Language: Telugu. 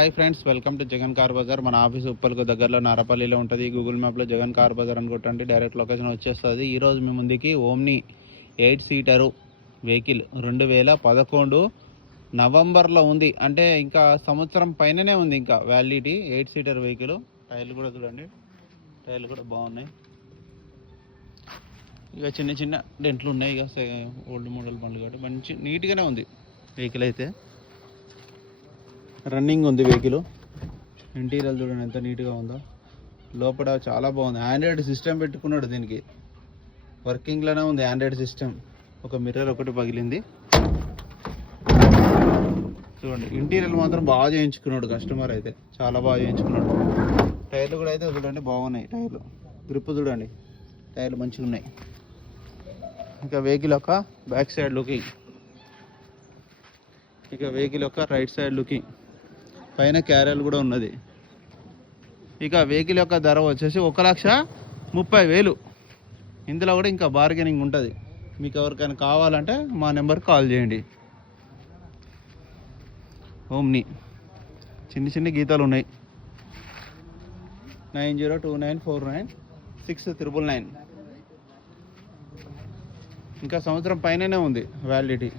Hi friends, welcome to Jagan car Bazar. మన ఆఫీస్ ఉప్పల్కు దగ్గరలో నారపల్లిలో ఉంటుంది. గూగుల్ మ్యాప్లో జగన్ కార్ బజార్ అని కొట్టండి, డైరెక్ట్ లొకేషన్ వచ్చేస్తుంది. ఈరోజు మీ ముందుకి ఓమ్ని 8 సీటరు వెహికల్ 2011 నవంబర్లో ఉంది. అంటే ఇంకా సంవత్సరం పైననే ఉంది ఇంకా వ్యాలిడిటీ. 8 seater vehicle. టైర్లు కూడా చూడండి, టైర్లు కూడా బాగున్నాయి. ఇక చిన్న చిన్న డెంట్లు ఉన్నాయి. ఇక ఓల్డ్ మోడల్ బండ్లు కాబట్టి మంచి నీట్గానే ఉంది వెహికల్. అయితే రన్నింగ్ ఉంది వెహికల్. ఇంటీరియర్ చూడండి ఎంత నీట్గా ఉందో. లోపల చాలా బాగుంది. ఆండ్రాయిడ్ సిస్టమ్ పెట్టుకున్నాడు దీనికి. వర్కింగ్లోనే ఉంది ఆండ్రాయిడ్ సిస్టమ్. ఒక మిర్రర్ ఒకటి పగిలింది చూడండి. ఇంటీరియర్ మాత్రం బాగా చేయించుకున్నాడు కస్టమర్, అయితే చాలా బాగా చేయించుకున్నాడు. టైర్లు కూడా అయితే చూడండి బాగున్నాయి. టైర్లు గ్రిప్ చూడండి, టైర్లు మంచిగా ఉన్నాయి. ఇంకా వెహికల్ యొక్క బ్యాక్ సైడ్ లుకింగ్, ఇక వెహికల్ యొక్క రైట్ సైడ్ లుకింగ్, పైన క్యారియర్ కూడా ఉన్నది. ఇక వెహికల్ యొక్క ధర వచ్చేసి 1,30,000. ఇందులో కూడా ఇంకా బార్గెనింగ్ ఉంటుంది. మీకు ఎవరికైనా కావాలంటే మా నెంబర్కి కాల్ చేయండి. ఓమ్ని చిన్న చిన్న గీతాలు ఉన్నాయి. 9029496999. ఇంకా సంవత్సరం పైననే ఉంది వ్యాలిడిటీ.